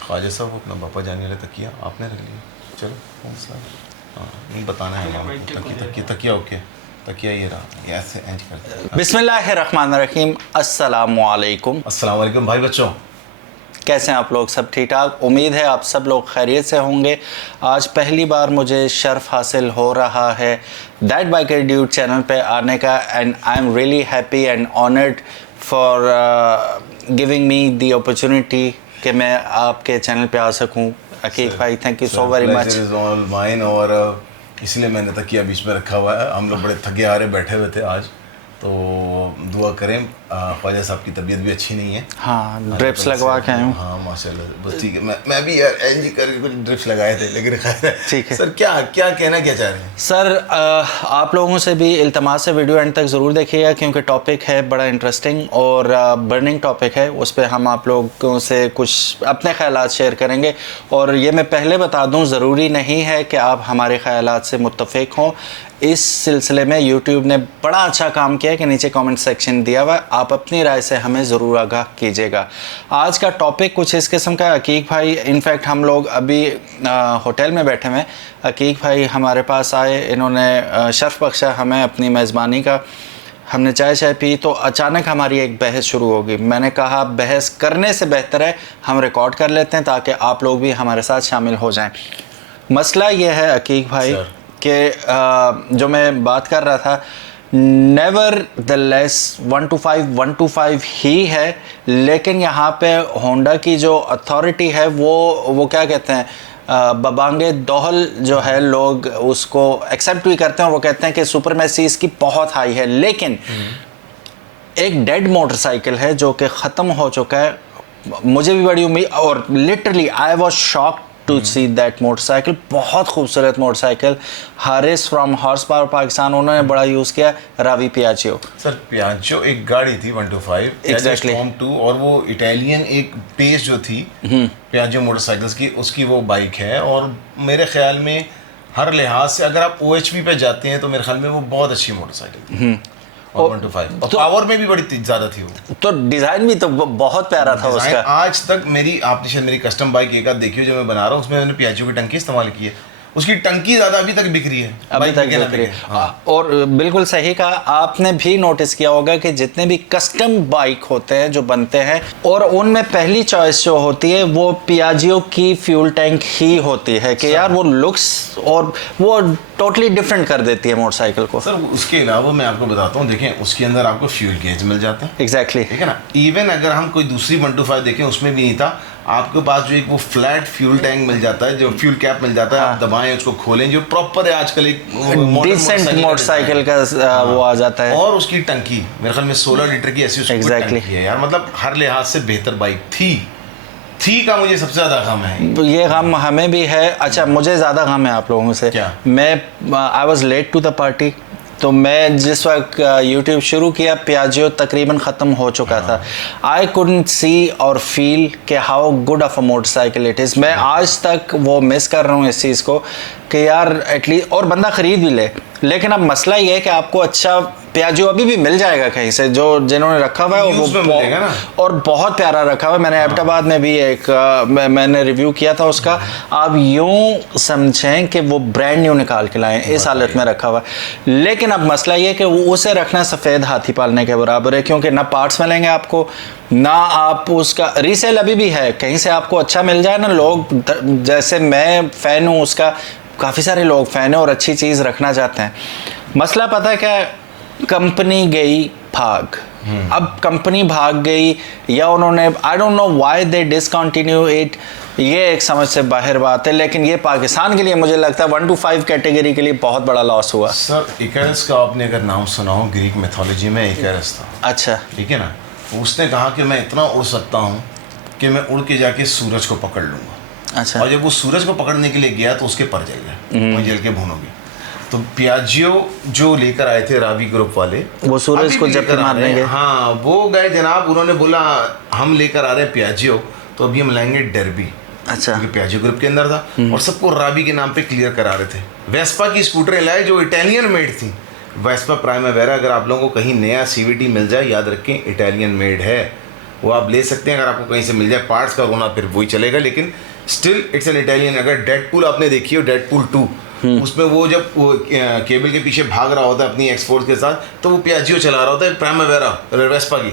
ख्वाजा साहब अपना पापा जाने वाले तकिया आपने रख लिया, चलो कौन सा? हाँ नहीं बताना है हमारे को। तकिया ओके, तकिया ये रहा, ये ऐसे एंच कर। बिस्मिल्लाहिर्रहमानिर्रहीम, अस्सलामुअलैकुम। अस्सलाम वालेकुम भाई बच्चों, कैसे हैं आप लोग? सब ठीक ठाक? उम्मीद है आप सब लोग खैरियत से होंगे। आज पहली बार मुझे शर्फ हासिल हो रहा है दैट बाइकर ड्यूड चैनल पे आने का, and I am really happy and honoured for giving me the opportunity कि मैं आपके चैनल पे आ सकूं। अकीक भाई, thank you so very much. Mine, और इसलिए मैंने तकिया बीच में रखा हुआ है। हम लोग बड़े थके हारे बैठे हुए थे आज, तो दुआ करें। ख्वाजा साहब की तबीयत भी अच्छी नहीं है। हाँ, ड्रिप्स लगवा के आए हूँ। हाँ माशाल्लाह, बस ठीक है। मैं भी यार एनजी करके कुछ ड्रिप्स लगाए थे, लेकिन खैर ठीक है। सर, क्या कहना क्या चाह रहे हैं सर? आप लोगों से भी इल्तमास से वीडियो एंड तक ज़रूर देखिएगा, क्योंकि टॉपिक है बड़ा इंटरेस्टिंग और बर्निंग टॉपिक है। उस पर हम आप लोगों से कुछ अपने ख्यालात शेयर करेंगे। और ये मैं पहले बता दूं, ज़रूरी नहीं है कि आप हमारे ख्यालात से मुत्तफ़िक हों। इस सिलसिले में यूट्यूब ने बड़ा अच्छा काम किया है कि नीचे कमेंट सेक्शन दिया हुआ है, आप अपनी राय से हमें ज़रूर आगाह कीजिएगा। आज का टॉपिक कुछ इस किस्म का। अकीक भाई, इनफैक्ट हम लोग अभी होटल में बैठे हुए हैं। अकीक भाई हमारे पास आए, इन्होंने शर्फ बख्शा हमें अपनी मेज़बानी का। हमने चाय पी तो अचानक हमारी एक बहस शुरू होगी। मैंने कहा बहस करने से बेहतर है हम रिकॉर्ड कर लेते हैं ताकि आप लोग भी हमारे साथ शामिल हो जाएं। मसला ये है अकीक भाई कि जो मैं बात कर रहा था, नेवर द लेस 1 to 5 ही है, लेकिन यहाँ पे होंडा की जो अथॉरिटी है वो क्या कहते हैं, बबांगे दोहल जो है, लोग उसको एक्सेप्ट भी करते हैं और वो कहते हैं कि सुपर मैसी इसकी बहुत हाई है। लेकिन एक डेड मोटरसाइकिल है जो कि ख़त्म हो चुका है। मुझे भी बड़ी उम्मीद, और literally I was shocked to see that motorcycle. बहुत खूबसूरत motorcycle. Haris from horse power Pakistan, उन्होंने बड़ा यूज़ किया। रावी पियाजियो। सर, पियाजियो एक गाड़ी थी 125 एग्जैक्टली स्टॉर्म 2, और वो इटालियन एक पेस जो थी पियाजियो मोटरसाइकिल्स की, उसकी वो बाइक है। और मेरे ख्याल में हर लिहाज से अगर आप OHV पे जाते हैं तो मेरे ख्याल में वो बहुत अच्छी मोटरसाइकिल, और 125 और पावर में भी बड़ी ज़्यादा थी वो। तो डिज़ाइन भी तो बहुत प्यारा था उसका। आज तक आपने शायद मेरी कस्टम बाइक एक आध देखी हो जो मैं बना रहा हूँ, उसमें मैंने पियाजियो की टंकी इस्तेमाल की है। उसकी टंकी ज़्यादा अभी तक बिक रही है, अभी तक बिक रही है। हाँ। और बिल्कुल सही कहा आपने, भी नोटिस किया होगा कि जितने भी कस्टम बाइक होते हैं जो बनते हैं, और उनमें पहली चॉइस जो होती है वो पियाजियो की फ्यूल टैंक ही होती है कि यार वो लुक्स और वो टोटली डिफरेंट कर देती है मोटरसाइकिल को। सर, उसके अलावा मैं आपको बताता हूँ, देखें उसके अंदर आपको फ्यूल गेज मिल जाता है। एग्जैक्टली, ठीक है ना। इवन अगर हम कोई दूसरी 125 देखें, उसमें भी नहीं था। आपके पास जो एक वो फ्लैट फ्यूल टैंक मिल जाता है, जो फ्यूल कैप मिल जाता है। हाँ। आप दबाएं, उसको खोलें, जो प्रॉपर है आजकल एक डिसेंट मोटरसाइकिल का वो आ जाता है। और उसकी टंकी मेरे ख्याल में 16 लीटर की ऐसी उसकी टंकी है यार। मतलब हर लिहाज से बेहतर बाइक थी का मुझे सबसे ज़्यादा गम है। ये गम हमें भी है। अच्छा, मुझे ज़्यादा गम है आप लोगों से। क्या? I was late to the party, तो मैं जिस वक्त YouTube शुरू किया पियाजियो तकरीबन ख़त्म हो चुका था। आई कुडंट सी और फील कि how good of a motorcycle it is. मैं आज तक वो मिस कर रहा हूँ इस चीज़ को कि यार एटलीस्ट, और बंदा ख़रीद भी ले, लेकिन अब मसला ये है कि आपको अच्छा पियाजियो अभी भी मिल जाएगा कहीं से, जो जिन्होंने रखा हुआ है वो और बहुत प्यारा रखा हुआ है। मैंने एबटाबाद में भी एक मैंने रिव्यू किया था उसका। आप यूँ समझें कि वो ब्रांड न्यू निकाल के लाएं, इस हालत में रखा हुआ है। लेकिन अब मसला ये कि उसे रखना सफ़ेद हाथी पालने के बराबर है, क्योंकि ना पार्ट्स मिलेंगे आपको, ना आप उसका रीसेल अभी भी है कहीं से आपको अच्छा मिल जाए ना। लोग जैसे मैं फ़ैन हूँ उसका, काफ़ी सारे लोग फ़ैन हैं और अच्छी चीज़ रखना चाहते हैं। मसला पता है क्या, कंपनी गई भाग। अब कंपनी भाग गई या उन्होंने, I don't know why they discontinue it, ये एक समझ से बाहर बात है। लेकिन ये पाकिस्तान के लिए मुझे लगता है 1 to 5 कैटेगरी के लिए बहुत बड़ा लॉस हुआ। सर, इकारस का आपने अगर नाम सुना हो, ग्रीक मैथोलॉजी में इकारस था। अच्छा, ठीक है ना। उसने कहा कि मैं इतना उड़ सकता हूँ कि मैं उड़ के जाके सूरज को पकड़ लूँगा। अच्छा। और जब वो सूरज को पकड़ने के लिए गया तो उसके पर जल गए, वो जल के भून हो गए। तो पियाजियो जो लेकर आए थे रावी ग्रुप वाले, वो सूरज को जब मार देंगे। हाँ, वो गए जनाब, उन्होंने बोला हम लेकर आ रहे हैं पियाजियो, तो अभी हम लाएंगे डर्बी। अच्छा, क्योंकि पियाजियो ग्रुप के अंदर था और सबको रावी के नाम पे क्लियर करा रहे थे। वेस्पा की स्कूटरें लाए जो इटालियन मेड थी, वेस्पा प्राइमेवेरा। अगर आप लोगों को कहीं नया CVT मिल जाए, याद रखें इटालियन मेड है। वो आप ले सकते हैं अगर आपको कहीं से मिल जाए, पार्ट्स का रोना फिर वही चलेगा, लेकिन स्टिल इट्स एन इटालियन। अगर डेडपूल आपने देखी हो, डेडपूल 2, उसमें वो जब वो केबल के पीछे भाग रहा होता है अपनी एक्सफोर्स के साथ, तो वो पियाजियो चला रहा होता है, प्राइमवेरा वेस्पा की,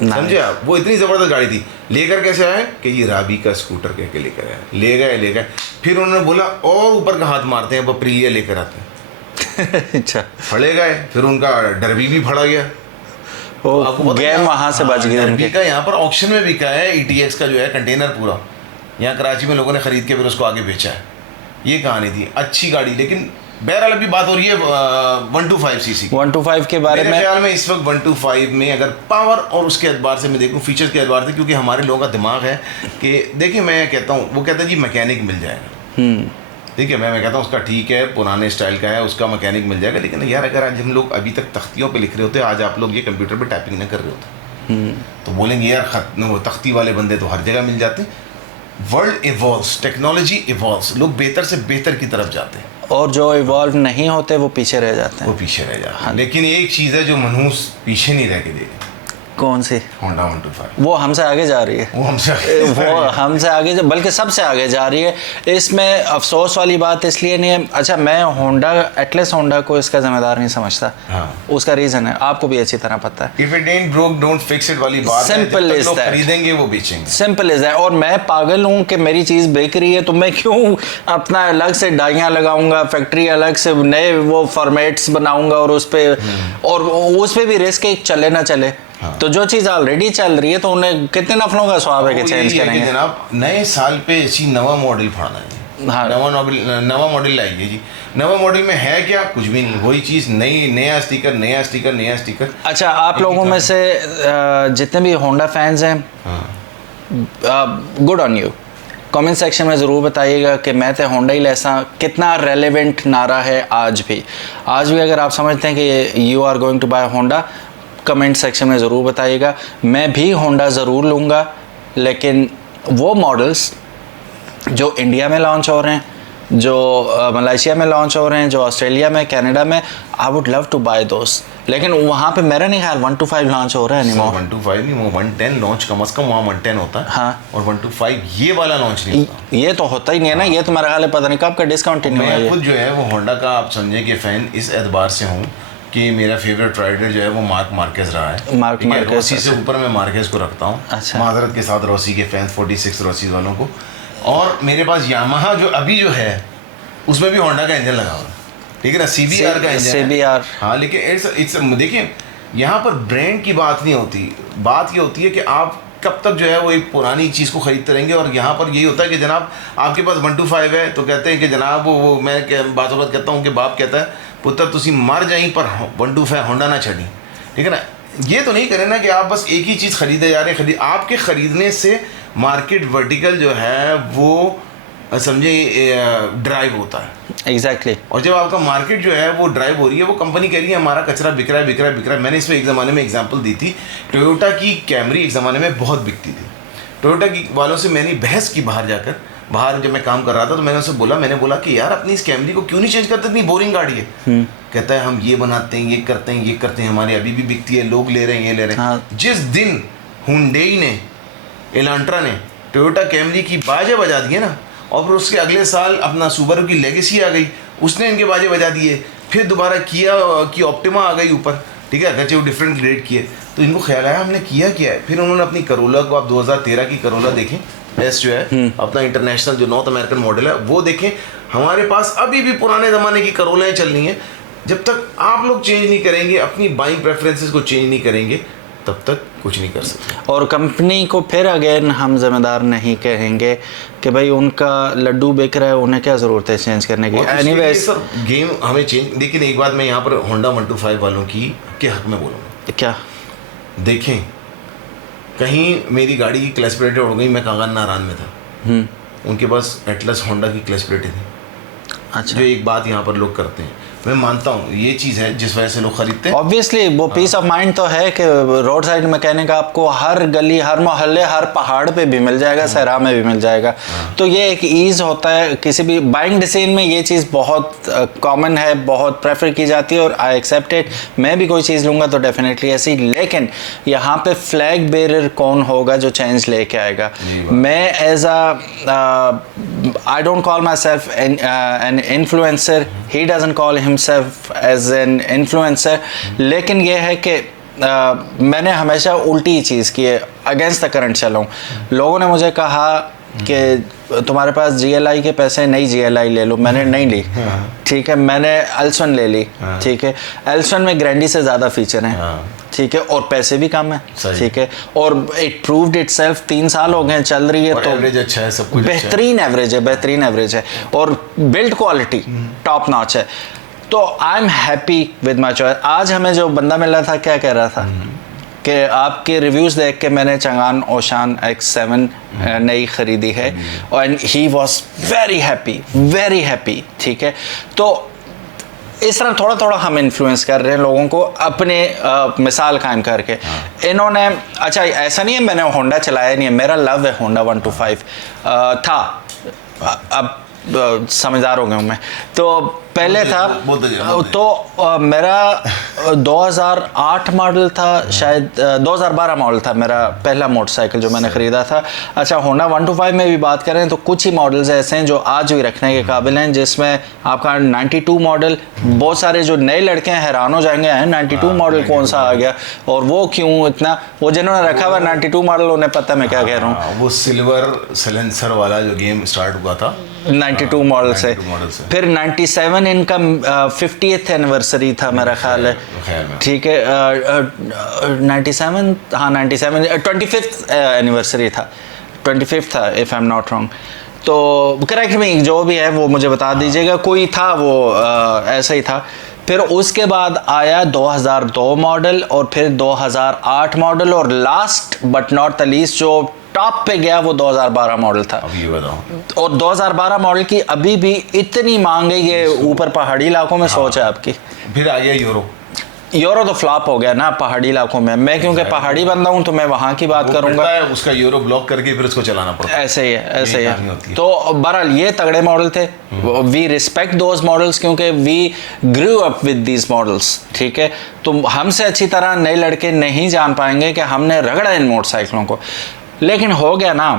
समझे आप? वो इतनी ज़बरदस्त गाड़ी थी। लेकर कैसे आए कि ये राबी का स्कूटर कह के लेकर आए, ले गए। फिर उन्होंने बोला और ऊपर का हाथ मारते हैं, अप्रिलिया लेकर आते हैं। अच्छा, फड़े गए, फिर उनका डरबी भी फड़ा गया। वो गेम वहाँ से बच गया। डरबी का यहाँ पर ऑक्शन में बिका है, ETX का जो है कंटेनर पूरा, यहाँ कराची में लोगों ने खरीद के फिर उसको आगे बेचा है। ये कहानी थी, अच्छी गाड़ी। लेकिन बहरहाल अभी बात हो रही है 125cc 125 के बारे में। मेरे ख्याल में इस वक्त 125 में अगर पावर और उसके एतबार से मैं देखूं, फीचर्स के एतबार से, क्योंकि हमारे लोगों का दिमाग है कि देखिए, मैं कहता हूँ, वो कहता है जी मैकेनिक मिल जाएगा, ठीक है, मैं कहता हूँ उसका ठीक है, पुराने स्टाइल का है, उसका मैकेनिक मिल जाएगा। लेकिन यार अगर आज हम लोग अभी तक तख्तियों पे लिख रहे होते, आज आप लोग ये कंप्यूटर पे टाइपिंग ना कर रहे होते, तो बोलेंगे यार तख्ती वाले बंदे तो हर जगह मिल जाते हैं। वर्ल्ड इवॉल्व्स, टेक्नोलॉजी इवॉल्व्स, लोग बेहतर से बेहतर की तरफ जाते हैं, और जो इवॉल्व नहीं होते वो पीछे रह जाते हैं। वो पीछे रह जाते हैं। लेकिन एक चीज़ है जो मनहूस पीछे नहीं रह के देगी। कौन सी? होंडा 125। वो हमसे आगे जा रही है, वो हमसे आगे बल्कि सबसे आगे जा रही है। इसमें अफसोस वाली बात इसलिए नहीं है, अच्छा मैं होंडा, एटलस होंडा को इसका जिम्मेदार नहीं समझता। हाँ। उसका रीज़न है, आपको भी अच्छी तरह पता है। If it ain't broke, don't fix it वाली बात है। Simple is लोग that। खरीदेंगे वो बेचेंगे। सिंपल इज है। और मैं पागल हूँ कि मेरी चीज़ बिक रही है तो मैं क्यों अपना अलग से डाइयाँ लगाऊंगा, फैक्ट्री अलग से नए वो फॉर्मेट्स बनाऊंगा, और उस पर भी रिस्क है चले ना चले। हाँ। तो जो चीज़ ऑलरेडी चल रही है तो उन्हें कितने नफलों का स्वाब है कि चेंज करेंगे। जनाब नए साल पे इसी नवा मॉडल फाड़ना है। हाँ। नवा मॉडल लाइए जी। नवा मॉडल में है क्या? कुछ भी नहीं, वही चीज़, नया स्टिकर। अच्छा, आप लोगों में से जितने भी होंडा फैंस हैं, good on you. Comment section में ज़रूर बताइएगा कि मैं तो होंडा ही लेसा कितना रेलेवेंट नारा है आज भी। अगर आप समझते हैं कि you are going to buy Honda, comment section में ज़रूर बताइएगा। मैं भी होंडा ज़रूर लूँगा, लेकिन वो मॉडल्स जो इंडिया में लॉन्च हो रहे हैं, जो मलेशिया में लॉन्च हो रहे हैं, जो ऑस्ट्रेलिया में, कनाडा में, I would love to buy those. लेकिन वहाँ पे मेरा नहीं ख्याल 125 लॉन्च हो रहा है। नहीं, 125 नहीं, वो 110 लॉन्च कम से कम वहाँ 110 होता है। हाँ। और 125 ये वाला लॉन्च नहीं होता। ये तो होता ही नहीं है ना। ये तो मेरा ख्याल है पता नहीं कब का डिसकंटिन्यू है। मैं खुद जो है वो होंडा का आप समझे कि फ़ैन इस एतबार से हूँ कि मेरा फेवरेट राइडर जो है वो मार्क मार्केज रहा है। मार्क मार्केज रॉसी से ऊपर मैं मार्केज को रखता हूँ। अच्छा। माजरत के साथ रॉसी के फैंस, 46 रॉसी वालों को। और मेरे पास यामाहा जो अभी जो है उसमें भी होंडा का इंजन लगा हुआ है, ठीक है ना, CBR का इंजन है। हाँ, लेकिन इट्स देखिए, यहाँ पर ब्रांड की बात नहीं होती, बात ये होती है कि आप कब तक जो है वो एक पुरानी चीज़ को ख़रीदते रहेंगे। और यहाँ पर यही होता है कि जनाब आपके पास 125 है तो कहते हैं कि जनाब वो मैं बात कहता हूँ कि बाप कहता है पुत्र तुसी मर जाई पर 125 होंडा ना छड़ी, ठीक है ना। ये तो नहीं करें ना कि आप बस एक ही चीज़ खरीदे जा रहे हैं। आपके ख़रीदने से मार्केट वर्टिकल जो है वो समझे ड्राइव होता है। एग्जैक्टली। और जब आपका मार्केट जो है वो ड्राइव हो रही है, वो कंपनी कह रही है हमारा कचरा बिक रहा है। मैंने इसमें एक ज़माने में एग्जांपल दी थी, टोयोटा की कैमरी एक ज़माने में बहुत बिकती थी। टोयोटा की वालों से मैंने बहस की बाहर जब मैं काम कर रहा था, तो मैंने उससे मैंने बोला कि यार अपनी इस कैमरी को क्यों नहीं चेंज करते, इतनी बोरिंग गाड़ी है। कहता है हम ये बनाते हैं, ये करते हैं, हमारी अभी भी बिकती है, लोग ले रहे हैं, ये ले रहे हैं। हाँ। जिस दिन हुंडई ने, एलांट्रा ने टोयोटा कैमरी की बाजे बजा दिए ना, और फिर उसके अगले साल अपना सुबारू की लेगेसी आ गई, उसने इनके बाजे बजा दिए। फिर दोबारा किया की ऑप्टिमा आ गई ऊपर, ठीक है, अगरचे वो डिफरेंट ग्रेड किए, तो इनको ख्याल आया हमने किया क्या है। फिर उन्होंने अपनी करोला को, आप 2013 की करोला देखें, एस जो है अपना इंटरनेशनल जो नॉर्थ अमेरिकन मॉडल है वो देखें। हमारे पास अभी भी पुराने ज़माने की करोलाएँ चल रही हैं। जब तक आप लोग चेंज नहीं करेंगे, अपनी बाइंग प्रेफरेंसेस को चेंज नहीं करेंगे, तब तक कुछ नहीं कर सकते। और कंपनी को फिर अगेन हम जिम्मेदार नहीं कहेंगे कि भाई उनका लड्डू बिक रहा है, उन्हें क्या ज़रूरत है चेंज करने की। एनीवेज गेम हमें चेंज। लेकिन एक बात मैं यहाँ पर होंडा 125 वालों की के हक में बोलूँगा। क्या देखें, कहीं मेरी गाड़ी की क्लच प्लेटें उड़ गई, मैं कागन नारान में था, उनके पास एटलस होंडा की क्लच प्लेटें थी। अच्छा। जो एक बात यहाँ पर लोग करते हैं, मैं मानता हूँ ये चीज़ है जिस वजह से लोग खरीदते हैं। ऑब्वियसली वो पीस ऑफ माइंड तो है कि रोड साइड मैकेनिक आपको हर गली, हर मोहल्ले, हर पहाड़ पे भी मिल जाएगा, सहरा में भी मिल जाएगा। तो ये एक ईज़ होता है किसी भी बाइंग डिसीजन में। ये चीज़ बहुत कॉमन है, बहुत प्रेफर की जाती है और आई एक्सेप्ट इट। मैं भी कोई चीज़ लूँगा तो डेफिनेटली ऐसी, लेकिन यहाँ पे फ्लैग बेरर कौन होगा जो चेंज लेके आएगा? मैं as I don't call myself an influencer, he doesn't call himself as an influencer, लेकिन ये है कि मैंने हमेशा उल्टी ही चीज़ की है, अगेंस्ट द करंट चला हूँ। लोगों ने मुझे कहा कि तुम्हारे पास GLI के पैसे, नई GLI ले लो। मैंने नहीं ली, ठीक है। मैंने L1 ले ली, ठीक है। L1 में ग्रैंडी से ज़्यादा फीचर हैं, ठीक है, और पैसे भी कम है, ठीक है। और इट प्रूव्ड इटसेल्फ, 3 साल हो गए चल रही है, तो एवरेज अच्छा है, सब कुछ बेहतरीन एवरेज है, बेहतरीन एवरेज है, और बिल्ड क्वालिटी टॉप नॉच है। तो I am happy with my choice. आज हमें जो बंदा मिल रहा था, क्या कह रहा था कि आपके रिव्यूज़ देख के मैंने चंगान ओशान X7 नई ख़रीदी है, and he was very happy, ठीक है। तो इस तरह थोड़ा थोड़ा हम इन्फ्लुएंस कर रहे हैं लोगों को अपने मिसाल कायम करके। इन्होंने, अच्छा ऐसा नहीं है मैंने होंडा चलाया नहीं है, मेरा लव है होंडा 125 था, अब समझदार हो गया हूँ मैं, तो पहले था तो मेरा 2008 मॉडल था, शायद 2012 मॉडल था मेरा पहला मोटरसाइकिल जो मैंने ख़रीदा था। अच्छा, होंडा 125 में भी बात करें तो कुछ ही मॉडल्स ऐसे हैं जो आज भी रखने के काबिल हैं, जिसमें आपका 92 मॉडल, बहुत सारे जो नए लड़के हैं हैरान हो जाएंगे, हैं 92 मॉडल कौन सा आ गया और वो क्यों इतना, वो जिन्होंने रखा हुआ 92 मॉडल उन्हें पता मैं क्या कह रहा हूँ। वो सिल्वर साइलेंसर वाला जो गेम स्टार्ट हुआ था 92 मॉडल से, फिर 97 इनका 50th एनिवर्सरी था मेरा ख्याल है, ठीक है। 97, हाँ 97 25th एनिवर्सरी था, 25th था if I am not wrong. तो करेक्ट मी, जो भी है वो मुझे बता दीजिएगा, कोई था वो ऐसा ही था। फिर उसके बाद आया 2002 मॉडल और फिर 2008 मॉडल, और last but not the least जो टॉप पे गया वो 2012 मॉडल था। अभी बताओ, और 2012 मॉडल की अभी भी इतनी मांग है, ये ऊपर पहाड़ी इलाकों में सोच है आपकी। फिर आ गया यूरो तो फ्लॉप हो गया ना पहाड़ी इलाकों में। मैं क्योंकि पहाड़ी बंदा हूँ तो मैं वहाँ की बात करूँगा। उसका यूरो ब्लॉक करके फिर उसको चलाना पड़ता है। ऐसे ही है। तो बहरहाल ये तगड़े मॉडल थे, वी रिस्पेक्ट दोज मॉडल्स क्योंकि we grew up with these models, ठीक है। तो हमसे अच्छी तरह नए लड़के नहीं जान पाएंगे कि हमने रगड़ा इन मोटरसाइकिलों को, लेकिन हो गया ना।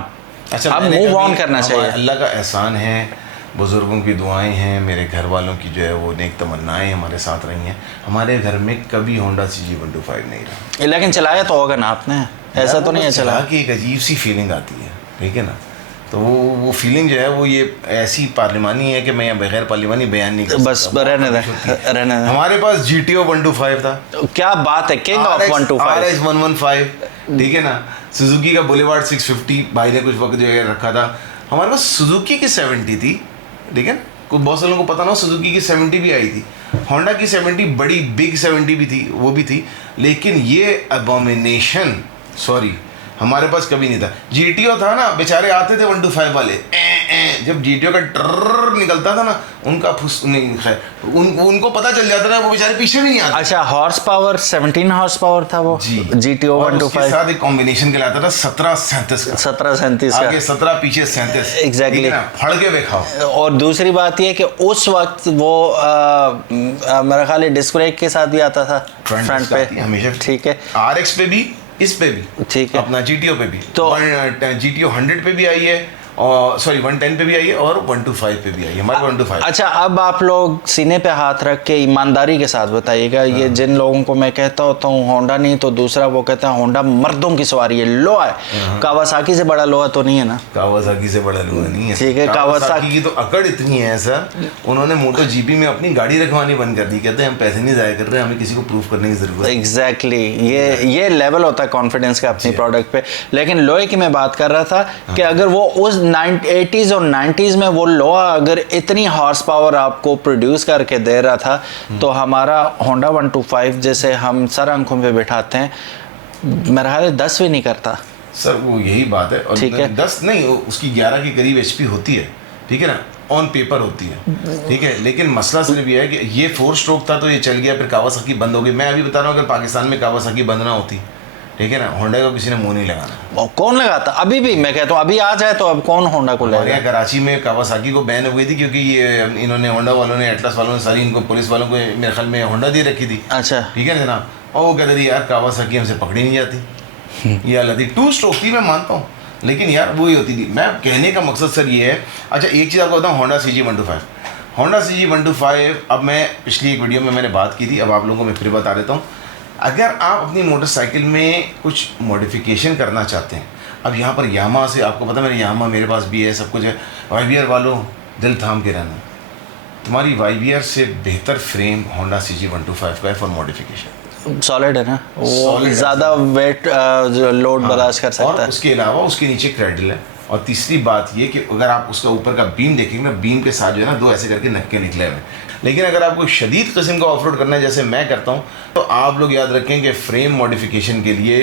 अच्छा, अब मूव ऑन करना चाहिए। अल्लाह का एहसान है, बुज़ुर्गों की दुआएं हैं, मेरे घर वालों की जो है वो नेक तमन्नाएं हमारे साथ रही हैं। हमारे घर में कभी होंडा CG 125 नहीं रहा, लेकिन चलाया तो होगा ना आपने, ऐसा तो नहीं है चला कि एक अजीब सी फीलिंग आती है, ठीक है ना। तो वो फीलिंग जो है वो ये ऐसी पार्लिमानी है कि मैं बगैर पार्लिमानी बयान नहीं कर सकता। बस रहने दे। हमारे पास GTO 125 था, क्या बात है, किंग ऑफ 125, RX 115, ठीक है ना। सुजुकी का बुलेवार्ड 650 भाई ने कुछ वक्त जो है रखा था। हमारे पास सुजुकी की 70 थी, ठीक है। कुछ बहुत से लोगों को पता ना, सुजुकी की 70 भी आई थी। होंडा की 70 बड़ी बिग 70 भी थी, वो भी थी, लेकिन ये अबोमिनेशन सॉरी हमारे पास कभी नहीं था। GTO था ना, बेचारे आते थे 125 वाले, जब GTO का ट्रर निकलता था ना, उनका उनको पता चल जाता था, वो बेचारे पीछे नहीं आते। अच्छा, हॉर्स पावर 17 हॉर्स पावर था वो GTO 125। उसके साथ एक कॉम्बिनेशन कहलाता था 1737 का, 1737 का, आगे 17 पीछे 37, एग्जैक्टली फड़ के दिखाओ। और दूसरी बात ये कि उस वक्त वो मेरा ख्याल है डिस्क ब्रेक के साथ भी आता था फ्रंट पे हमेशा, ठीक है। RX पे भी, इस पे भी, ठीक है, अपना GTO पे भी, तो GTO 100 पे भी आई है, और सॉरी 110 पे भी आई है, और 125 पे भी आई है हमारे 125। अच्छा, अब आप लोग सीने पे हाथ रख के ईमानदारी के साथ बताइएगा, ये जिन लोगों को मैं कहता होता हूँ होंडा नहीं तो दूसरा वो कहता है होंडा मर्दों की सवारी है, लोहा है, कावासाकी से बड़ा लोहा तो नहीं है ना। कावासाकी से बड़ा लोहा नहीं है, ठीक है। कावासाकी की तो अकड़ इतनी है सर, उन्होंने MotoGP में अपनी गाड़ी रखवानी बंद कर दी, कहते हैं हम पैसे नहीं जाया कर रहे, हमें किसी को प्रूफ करने की जरूरत है। एग्जैक्टली, ये लेवल होता है कॉन्फिडेंस का अपनी प्रोडक्ट पे। लेकिन लोहे की मैं बात कर रहा था कि अगर वो उस 80s और 90s में वो लोहा अगर इतनी हॉर्स पावर आपको प्रोड्यूस करके दे रहा था, तो हमारा होंडा 125 जैसे हम सर आंखों पे बैठाते हैं, मेरा ख्याल 10 भी नहीं करता सर। वो यही बात है, और ठीक है, 10 नहीं, उसकी 11 के करीब HP होती है, ठीक है ना, ऑन पेपर होती है, ठीक है, लेकिन मसला सिर्फ ये है कि ये 4 स्ट्रोक था तो ये चल गया, फिर कावासाकी बंद हो गई। मैं अभी बता रहा हूँ अगर पाकिस्तान में कावासाकी बंद ना होती, ठीक है ना, होंडा को किसी ने मुंह नहीं लगाना। कौन लगाता? अभी भी मैं कहता हूँ अभी आ जाए तो अब कौन होंडा को हमारे लेगा? यहाँ कराची में कावासाकी को बैन हो गई थी क्योंकि ये इन्होंने होंडा वालों ने, एटलस वालों ने सारी इनको पुलिस वालों को मेरे ख्याल में होंडा दे रखी थी, अच्छा, ठीक है ना जनाब। और वो कहते थे यार कावासाकी हमसे पकड़ी नहीं जाती, ये हालत थी। 2 स्ट्रोक थी, मैं मानता हूँ, लेकिन यार वही होती थी। मैं कहने का मकसद सर ये है, अच्छा एक चीज़ आपको बताऊँ, होंडा CG125, होंडा CG125, अब मैं पिछली एक वीडियो में मैंने बात की थी, अब आप लोगों को मैं फिर बता देता हूँ। अगर आप अपनी मोटरसाइकिल में कुछ मॉडिफिकेशन करना चाहते हैं, अब यहाँ पर यामा से, आपको पता है मेरे यामा मेरे पास भी है, सब कुछ है। YBR वालों दिल थाम के रहना, तुम्हारी YBR से बेहतर फ्रेम होंडा CG125 का है फॉर मॉडिफिकेशन। सॉलिड है ना, वो Solid है। ज़्यादा वेट लोड बर्दाश्त कर सकता और है। उसके अलावा उसके नीचे क्रेडल है। और तीसरी बात ये कि अगर आप उसका ऊपर का बीम देखेंगे ना, बीम के साथ जो है ना 2 ऐसे करके नक्के निकले हुए। लेकिन अगर आपको शदीद किस्म का ऑफ रोड करना है जैसे मैं करता हूँ, तो आप लोग याद रखें कि फ्रेम मॉडिफिकेशन के लिए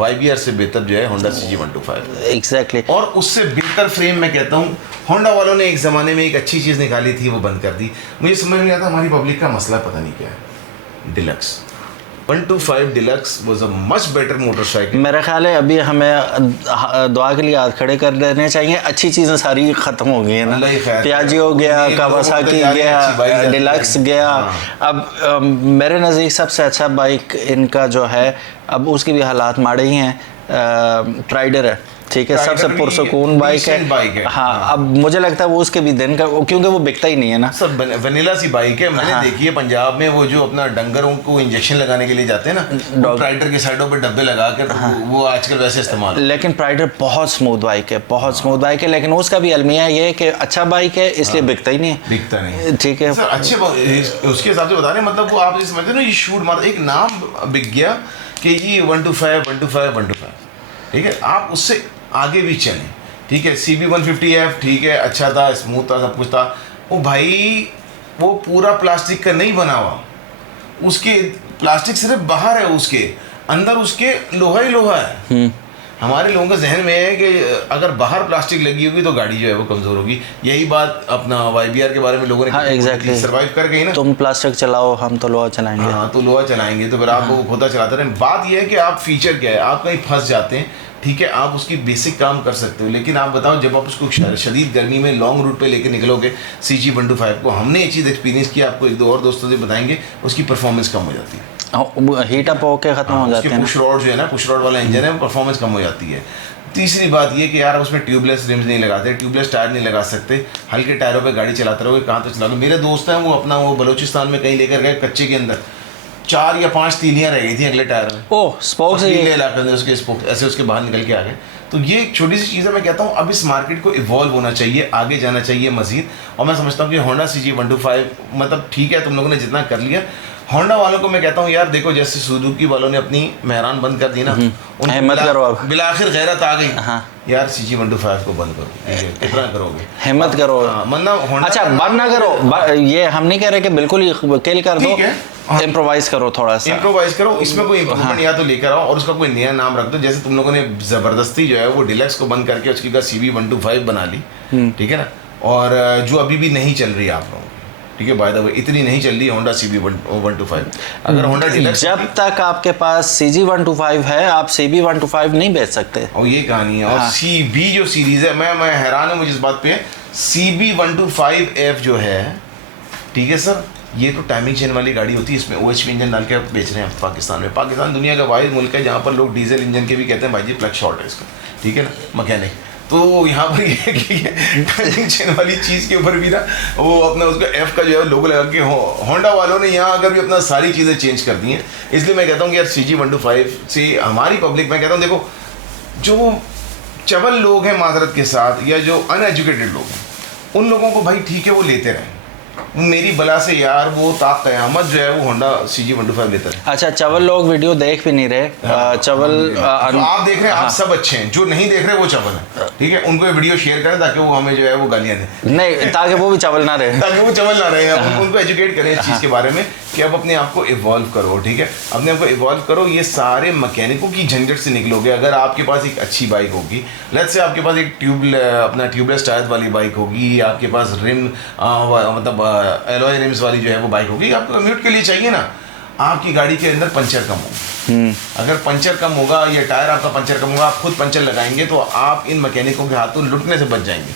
YBR से बेहतर जो है होंडा CG125। एग्जैक्टली। और उससे बेहतर फ्रेम मैं कहता हूँ, होंडा वालों ने एक ज़माने में एक अच्छी चीज़ निकाली थी, वो बंद कर दी। मुझे समझ नहीं आता हमारी पब्लिक का मसला पता नहीं क्या है। Deluxe 125 deluxe was a much better motorcycle. मेरा ख्याल है अभी हमें दुआ के लिए हाथ खड़े कर देने चाहिए। अच्छी चीज़ें सारी ख़त्म हो गई है ना, पियाजी हो गया, कावासाकी गया, डिलक्स गया। अब मेरे नज़दीक सबसे अच्छा बाइक इनका जो है, अब उसके भी हालात माड़े ही हैं, ट्राइडर है, ठीक है, सबसे पुरसकून बाइक है। हाँ, अब मुझे लगता है वो उसके भी दिन का, क्योंकि वो बिकता ही नहीं है ना, सब वनीला सी बाइक है। मैंने देखी है पंजाब में, वो जो अपना डंगरों को इंजेक्शन लगाने के लिए जाते हैं ना, प्राइडर की साइडों पे डब्बे लगा कर, तो वो आजकल वैसे इस्तेमाल। लेकिन प्राइडर बहुत स्मूथ बाइक है, बहुत स्मूथ बाइक है, लेकिन उसका भी अलमिया ये है कि अच्छा बाइक है इसलिए बिकता ही नहीं है, बिकता नहीं, ठीक है। अच्छे उसके हिसाब से बता रहे हैं, मतलब वो आप समझते ना, ये शूट मार एक नाम बिक गया कि ये 125, ठीक है, आप उससे आगे भी चलें, ठीक है। CB150F ठीक है, अच्छा था, स्मूथ था, सब कुछ था। वो भाई वो पूरा प्लास्टिक का नहीं बना हुआ, उसके प्लास्टिक सिर्फ बाहर है, उसके अंदर उसके लोहा ही लोहा है। हमारे लोगों के जहन में है कि अगर बाहर प्लास्टिक लगी होगी तो गाड़ी जो है वो कमज़ोर होगी। यही बात अपना YBR के बारे में लोगों ने, हाँ, एग्जैक्टली सर्वाइव कर गई ना, तुम प्लास्टिक चलाओ हम तो लोहा चलाएंगे। हाँ, तो लोहा चलाएंगे, तो फिर आप वो खोता चलाते रहें। बात यह है कि आप फीचर क्या है, आप कहीं फंस जाते हैं, ठीक है, आप उसकी बेसिक काम कर सकते हो, लेकिन आप बताओ जब आप उसको शदीद गर्मी में लॉन्ग रूट पे लेके निकलोगे CG125 को, हमने ये चीज़ एक्सपीरियंस किया, आपको 1-2 और दोस्तों से बताएंगे, उसकी परफॉर्मेंस कम हो जाती है, हीट अप होके ख़त्म हो जाते हैं। पुश रॉड जो है ना, पुश रॉड वाला इंजन है, वो परफॉर्मेंस कम हो जाती है। तीसरी बात ये कि यार उसमें ट्यूबलेस रिम्स नहीं लगाते, ट्यूबलेस टायर नहीं लगा सकते, हल्के टायरों पे गाड़ी चलाते रहोगे, कहाँ तो चलाओगे। मेरे दोस्त हैं, वो अपना वो बलूचिस्तान में कहीं लेकर गए, कच्चे के अंदर 4 या 5 तीलियाँ रह गई थी अगले टायर में। ओह, स्पोक्स इलाके में उसके स्पोक्स ऐसे उसके बाहर निकल के आ गए। तो ये एक छोटी सी चीज़ है, मैं कहता हूँ अब इस मार्केट को इवॉल्व होना चाहिए, आगे जाना चाहिए मजीद। और मैं समझता हूँ कि होंडा CG125 मतलब ठीक है, तुम लोगों ने जितना कर लिया। होंडा वालों को मैं कहता हूँ यार देखो, जैसे सुजुकी वालों ने अपनी मेहरान बंद कर दी ना, हिम्मत करो, अब बिलाखिर गैरत आ गई। हाँ यार CG125 को बंद करो, कितना करोगे, हिम्मत करो। मतलब अच्छा, बंद ना करो, ये हम नहीं कह रहे कि बिल्कुल ही किल कर दो, इम्प्रोवाइज करो, थोड़ा सा इम्प्रोवाइज करो, इसमें कोई इम्प्रूवमेंट या तो लेकर आओ और उसका कोई नया नाम रख दो। जैसे तुम लोगों ने ज़बरदस्ती जो है वो डिलक्स को बंद करके उसकी का CB125 बना ली, ठीक है ना, और जो अभी भी नहीं चल रही आप लोगों, ठीक है, बाय द वे इतनी नहीं चल रही होंडा CB125। अगर होंडा डिलक्स, जब तक आपके पास CG125 है आप CB125 नहीं बेच सकते, और ये कहानी है। और CB जो सीरीज़ है, मैं हैरान हूँ मुझे इस बात पे, CB125F जो है, ठीक है सर, ये तो टाइमिंग चेन वाली गाड़ी होती है, इसमें OHP इंजन डाल के बेच रहे हैं पाकिस्तान में। पाकिस्तान दुनिया का वाहिद मुल्क है जहाँ पर लोग डीजल इंजन के भी कहते हैं भाई जी प्लग शॉर्ट है इसका, ठीक है ना, मैकेनिक। तो यहाँ पर ये कि टाइमिंग चेन वाली चीज़ के ऊपर भी ना वो अपना उसका F का जो है लोगो लगा के, होंडा वालों ने यहाँ आकर भी अपना सारी चीज़ें चेंज कर दी हैं। इसलिए मैं कहता हूँ कि यार CG125 से हमारी पब्लिक, मैं कहता हूँ देखो, जो चवल लोग हैं माजरत के साथ, या जो अनएजुकेटेड लोग हैं, उन लोगों को भाई ठीक है वो लेते रहें, मेरी बला से यार वो क़यामत जो है वो होंडा CG125 लेता है। अच्छा, चवल लोग वीडियो देख भी नहीं रहे, चवल आप देख रहे हैं, आप सब अच्छे हैं, जो नहीं देख रहे वो चवल है, ठीक है, उनको ये वीडियो शेयर करें ताकि वो हमें जो है वो गालियाँ दें, नहीं, ताकि वो भी चवल ना रहे, ताकि वो चवल ना रहे, उनको एजुकेट करें इस चीज़ के बारे में कि अब अपने आप को इवॉल्व करो, ठीक है, अपने आप को इवॉल्व करो, ये सारे मैकेनिकों की झंझट से निकलोगे। अगर आपके पास एक अच्छी बाइक होगी, लेट्स से आपके पास एक अपना ट्यूबलेस टायर्स वाली बाइक होगी, या आपके पास रिम मतलब एलॉय रिम्स वाली जो है वो बाइक होगी, आपको कम्यूट के लिए चाहिए ना, आपकी गाड़ी के अंदर पंचर कम होगा। अगर पंचर कम होगा या टायर आपका पंचर कम होगा, आप खुद पंचर लगाएंगे तो आप इन मैकेनिकों के हाथों लुटने से बच जाएंगे,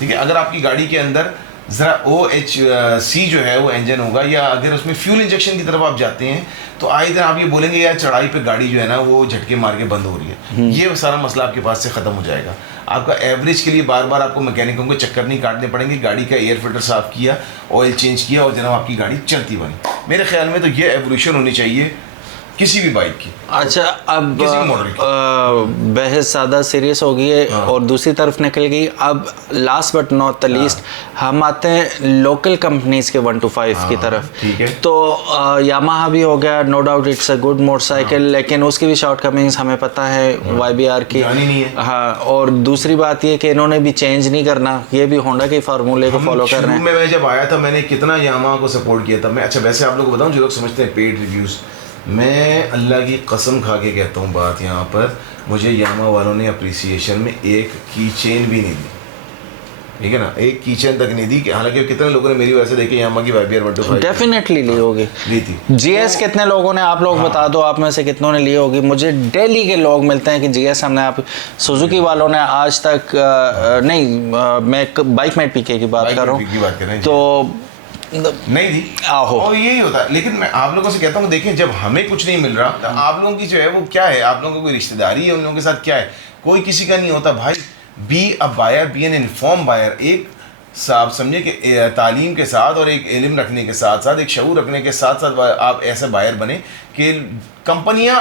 ठीक है। अगर आपकी गाड़ी के अंदर ज़रा OHC जो है वो इंजन होगा, या अगर उसमें फ्यूल इंजेक्शन की तरफ आप जाते हैं तो आए दिन आप ये बोलेंगे यार चढ़ाई पे गाड़ी जो है ना वो झटके मार के बंद हो रही है। ये सारा मसला आपके पास से ख़त्म हो जाएगा। आपका एवरेज के लिए बार बार आपको मैकेनिकों को चक्कर नहीं काटने पड़ेंगे, गाड़ी का एयर फिल्टर साफ़ किया, ऑयल चेंज किया और जनाब आपकी गाड़ी चलती बनी। मेरे ख्याल में तो ये एवोल्यूशन होनी चाहिए किसी भी बाइक की। अच्छा, अब किसी भी मॉडल की बहस ज़्यादा सीरियस हो गई है और दूसरी तरफ निकल गई। अब last but not the least हम आते हैं लोकल कंपनीज के 125 की तरफ। ठीक है। तो यामाहा भी हो गया, no doubt it's a good motorcycle, लेकिन उसकी भी शॉर्टकमिंग्स हमें पता है YBR की। नहीं है। हाँ, और दूसरी बात ये कि इन्होंने भी चेंज नहीं करना, ये भी होंडा के फार्मूले को फॉलो कर रहे हैं। मैं जब आया था मैंने कितना यामाहा को सपोर्ट किया था मैं। अच्छा वैसे आप लोग को बताऊं, जो लोग समझते हैं पेड रिव्यूज़, मैं अल्लाह की कसम खा के कहता हूँ बात यहाँ पर, मुझे यामा वालों ने अप्रिसिएशन में एक की चेन भी नहीं दी, ठीक है ना, एक की चेन तक नहीं दी। हालांकि कितने लोगों ने मेरी वजह से देखी यामा की YBR 125 डेफिनेटली ली होगी, ली थी। GS कितने लोगों ने, आप लोग बता दो आप में से कितनों ने ली होगी। मुझे दिल्ली के लोग मिलते हैं कि GS हमने, आप सुजुकी वालों ने आज तक नहीं, मैं बाइक मेट PK की बात कर रहा हूँ, तो नहीं दी। आहो। और यही होता है। लेकिन मैं आप लोगों से कहता हूँ, देखें जब हमें कुछ नहीं मिल रहा तो आप लोगों की जो है वो क्या है, आप लोगों की कोई रिश्तेदारी है उन लोगों के साथ, क्या है, कोई किसी का नहीं होता भाई। Be a buyer, be an inform buyer. एक साहब समझे कि तालीम के साथ और एक इल्म रखने के साथ साथ, एक शऊर रखने के साथ साथ आप ऐसे बायर बने कि कंपनियां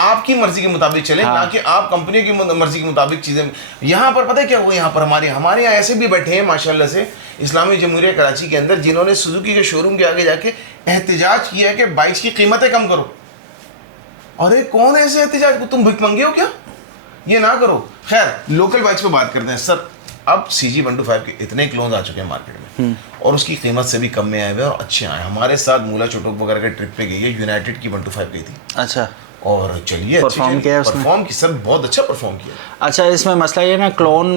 आपकी मर्जी के मुताबिक चले, ना कि आप कंपनी की मर्जी के मुताबिक चीज़ें। यहाँ पर पता है क्या हुआ, यहाँ पर हमारे यहाँ ऐसे भी बैठे हैं माशाल्लाह से इस्लामी जमहूरिया कराची के अंदर, जिन्होंने सुजुकी के शोरूम के आगे जाके एहतजाज किया है कि बाइक्स की कीमतें कम करो। अरे कौन है ऐसे एहतजाज, तुम भिखमंगे हो क्या, ये ना करो। खैर लोकल बाइक्स पे बात करते हैं सर। अब CG 125 के इतने क्लोन्स आ चुके हैं मार्केट में और उसकी कीमत से भी कम में आए हुए और अच्छे आए। हमारे साथ मूला चोटोक वगैरह के ट्रिप पे गई है, यूनाइटेड की 125 गई थी। अच्छा, और चलिए परफॉर्म किया उसने, परफॉर्म की सर बहुत अच्छा परफॉर्म किया। अच्छा, इसमें मसला ये ना, क्लोन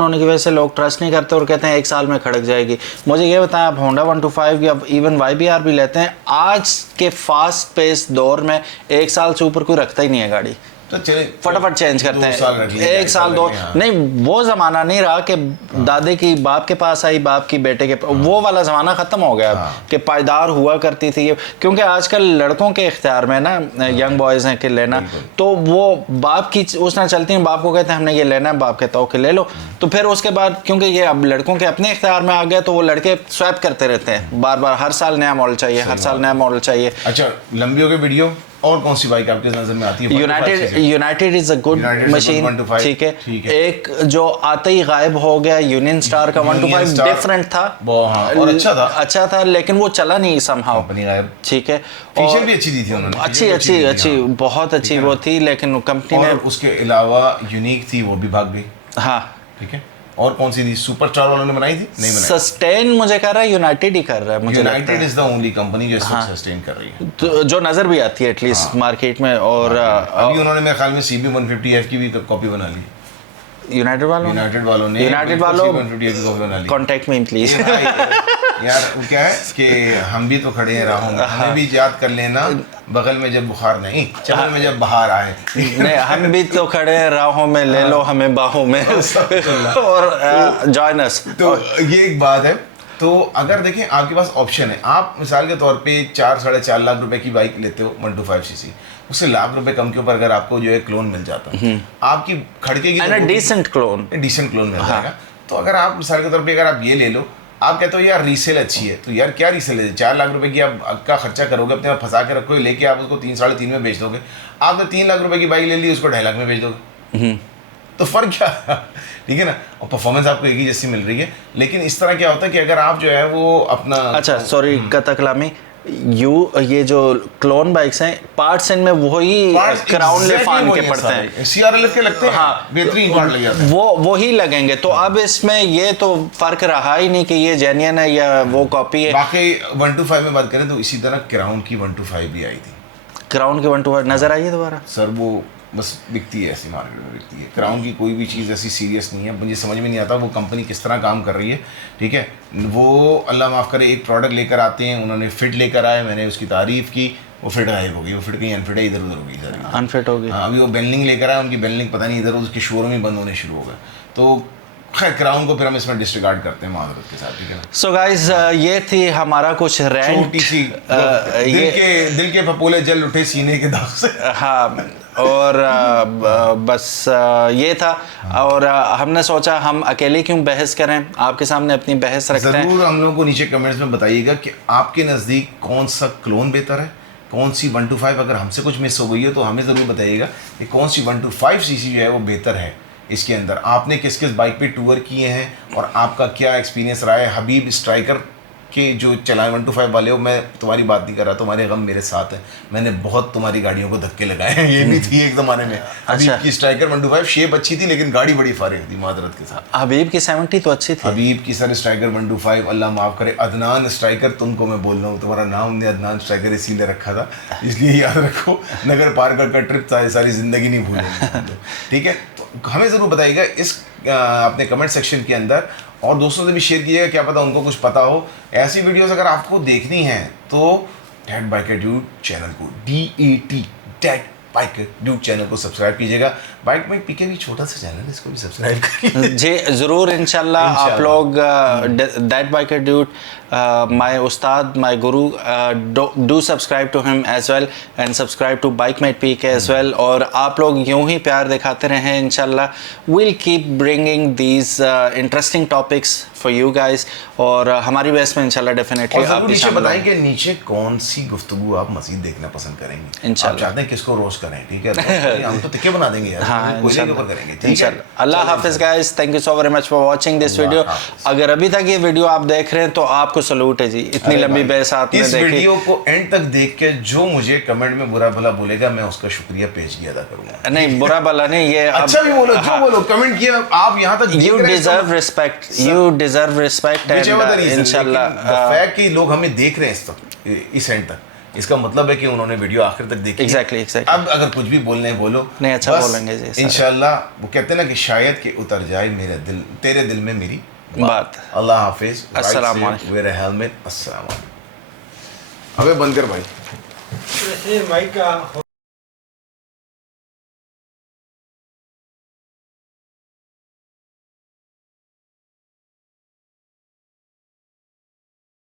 होने की वजह से लोग ट्रस्ट नहीं करते और कहते हैं 1 साल में खड़क जाएगी। मुझे ये बताएं, आप होंडा 125 या इवन YBR भी लेते हैं, आज के फास्ट पेस दौर में 1 साल से ऊपर कोई रखता ही नहीं है गाड़ी, तो चले फटाफट चेंज करते हैं। 1 साल 2 नहीं, वो ज़माना नहीं रहा कि दादे की बाप के पास आई, बाप की बेटे के वो वाला ज़माना ख़त्म हो गया कि पायदार हुआ करती थी ये। क्योंकि आजकल लड़कों के इख्तियार में ना, यंग बॉयज़ हैं कि लेना, तो वो बाप की उसना चलती हैं, बाप को कहते हैं हमने ये लेना है, बाप कहता हो कि ले लो। तो फिर उसके बाद क्योंकि ये अब लड़कों के अपने इख्तियार में आ गया, तो वो लड़के स्वैप करते रहते हैं बार बार, हर साल नया मॉडल चाहिए, हर साल नया मॉडल चाहिए। अच्छा, लंबियों के वीडियो और कौन सी बाइक आपके नजर में आती है? United is a good machine, ठीक है। एक जो आते ही गायब हो गया यूनियन स्टार का 125 डिफरेंट था और अच्छा था, लेकिन वो चला नहीं समहाउ, ठीक है। फीचर भी अच्छी दी थी उन्होंने, अच्छी बहुत अच्छी वो थी, लेकिन कंपनी ने उसके अलावा यूनिक थी वो भी भाग गई। हाँ, ठीक है। और कौन सी थी, सुपरस्टार वालों ने बनाई थी? नहीं बनाई। सस्टेन मुझे कह रहा है यूनाइटेड ही कर रहा है, मुझे United is the only company जो इसको सस्टेन कर रही है, तो जो नजर भी आती है एटलीस्ट मार्केट में। और अभी उन्होंने मेरे ख्याल में CB 150F की भी कॉपी बना ली यूनाइटेड वालों ने CB 150F की कॉपी बना ली। Contact me please. यार वो क्या है कि हम भी तो खड़े हैं राहों में, हमें भी याद कर लेना, बगल में जब बुखार नहीं, चबल में जब बहार आए। नहीं, हम भी तो खड़े हैं राहों में, ले लो हमें बाहों में और जॉइन अस। तो ये एक बात है। तो अगर देखें आपके पास ऑप्शन है, आप मिसाल के तौर पे 4-4.5 लाख रुपए की बाइक लेते हो 125cc, उससे लाख रुपए कम के ऊपर अगर आपको जो है क्लोन मिल जाता है, आपकी खड़के की डिसेंट क्लोन मिल जाएगा। तो अगर आप मिसाल के तौर पे अगर आप ये ले लो, आप कहते हो यार रीसेल अच्छी है, तो यार क्या रीसेल है, 4 लाख रुपए की आप का खर्चा करोगे, अपने आप फंसा के रखोगे, लेके आप उसको 3-3.5 में बेच दोगे। आपने 3 लाख रुपए की बाइक ले ली, उसको 2.5 लाख में बेच दोगे, तो फर्क क्या, ठीक है ना। और परफॉर्मेंस आपको एक ही जैसी मिल रही है। लेकिन इस तरह क्या होता है कि अगर आप जो है वो अपना अच्छा, सॉरी कता कलामी, ये जो क्लोन बाइक्स हैं पार्ट्स इनमें वही क्राउन लिफान के पड़ते हैं, CRLF के लगते हैं। हाँ, बेहतरीन पार्ट लग जाते हैं, वो ही लगेंगे। तो अब इसमें ये तो फर्क रहा ही नहीं कि ये जेन्युइन है या वो कॉपी है। बाकी 125 में बात करें तो इसी तरह क्राउन की 125 भी आई थी। क्राउन की 125 नजर आई है दोबारा? सर वो बस बिकती है, ऐसी मार्केट में बिकती है। क्राउन की कोई भी चीज़ ऐसी सीरियस नहीं है, मुझे समझ में नहीं आता वो कंपनी किस तरह काम कर रही है। ठीक है, वो अल्लाह माफ़ करे एक प्रोडक्ट लेकर आते हैं, उन्होंने फिट लेकर आए, मैंने उसकी तारीफ़ की, वो फिट गायब हो गई, वो फिट कहीं अनफिट है, इधर उधर हो गई सर, अनफिट हो गई। हाँ, अभी वो बेल्डिंग लेकर आए, उनकी बेल्डिंग पता नहीं इधर उसके शोरूम ही बंद होने शुरू हो गए। तो खैर क्राउन को फिर हम इसमें डिस्रिगार्ड करते हैं मादरत के साथ, ठीक है ना। सो गाइस ये थी हमारा कुछ रेंट, छोटी सी दिल के फपोले जल उठे सीने के दाग से। हाँ, और बस ये था। और हमने सोचा हम अकेले क्यों बहस करें, आपके सामने अपनी बहस रखते हैं। ज़रूर हम लोगों को नीचे कमेंट्स में बताइएगा कि आपके नज़दीक कौन सा क्लोन बेहतर है, कौन सी 125, अगर हमसे कुछ मिस हो गई है तो हमें ज़रूर बताइएगा कि कौन सी 125 सीसी जो है वो बेहतर है। इसके अंदर आपने किस किस बाइक पे टूर किए हैं और आपका क्या एक्सपीरियंस रहा है। हबीब स्ट्राइकर के जो चलाए 125 वाले हो, मैं तुम्हारी बात नहीं कर रहा, तुम्हारे गम मेरे साथ है, मैंने बहुत तुम्हारी गाड़ियों को धक्के लगाए हैं, ये भी थी एक ज़माने में। हबीब की स्ट्राइकर 125 शेप अच्छी थी लेकिन गाड़ी बड़ी फारिग थी मादरत के साथ। हबीब की 70 तो अच्छी थी। हबीब की सर स्ट्राइकर 125 अल्लाह माफ़ करे। अदनान स्ट्राइकर, तुमको मैं बोल रहा हूँ, तुम्हारा नाम हमने अदनान स्ट्राइकर इसीलिए रखा था, इसलिए याद रखो, नगर पार्कर का ट्रिप था, सारी ज़िंदगी नहीं भूलेंगे। ठीक है, तो हमें ज़रूर बताइएगा इस अपने कमेंट सेक्शन के अंदर, और दोस्तों से भी शेयर कीजिएगा, क्या पता उनको कुछ पता हो। ऐसी वीडियोस अगर आपको देखनी है तो डेड बाइकर ड्यूड चैनल को DET dead biker dude channel को सब्सक्राइब कीजिएगा। बाइक में पीके भी छोटा सा चैनल है, इसको भी सब्सक्राइब करिए जी ज़रूर, इंशाल्लाह आप लोग dead biker dude my ustad, my guru, do subscribe to him as well and subscribe to bike mate PK as well. और आप लोग यूं ही प्यार दिखाते रहें, इंशाल्लाह will keep bringing these interesting topics for you guys. और हमारी बेस में इंशाल्लाह डेफिनेटली और आप भी नीचे शामिल बताएं होंगे। कि नीचे कौन सी गुफ्तगू आप मज़ीद देखना पसंद करेंगे, इंशाल्लाह। आप चाहते हैं किसको रोस्ट करें, ठीक है, रोस्ट करिए, हम तो तिक्के बना देंगे यार, हाँ, कोयले के ऊपर करेंगे, ठीक है। इंशाल्लाह। अल्लाह हाफिज़ guys, thank you so very much for watching this video. अगर अभी तक ये वीडियो आप देख रहे हैं तो आपको सलूट है जी, इतनी लंबी बहस आपने इस देखी। वीडियो को एंड तक देख के जो मुझे कमेंट में बुरा भला बोलेगा, मैं उसका शुक्रिया पेशगी अदा करूंगा। नहीं, बुरा भला नहीं, ये अच्छा भी बोलो, जो बोलो, कमेंट किया, आप यहाँ तक you deserve respect, you deserve respect and इंशाल्लाह फैक्ट कि लोग हमें देख रहे हैं इस एंड तक, इसका मतलब है कि उन्होंने वीडियो आखिर तक देखी। एग्जैक्टली। अब अगर कुछ भी बोलना है बोलो, नहीं, अच्छा बोलेंगे जी इंशाल्लाह। वो कहते हैं ना कि शायद कि उतर जाए मेरे दिल, तेरे दिल में मेरी बात। अल्लाह हाफिज, अस्सलाम वालेकुम, वेयर हेलमेट, अस्सलाम वालेकुम। अबे बंद कर भाई। माइक का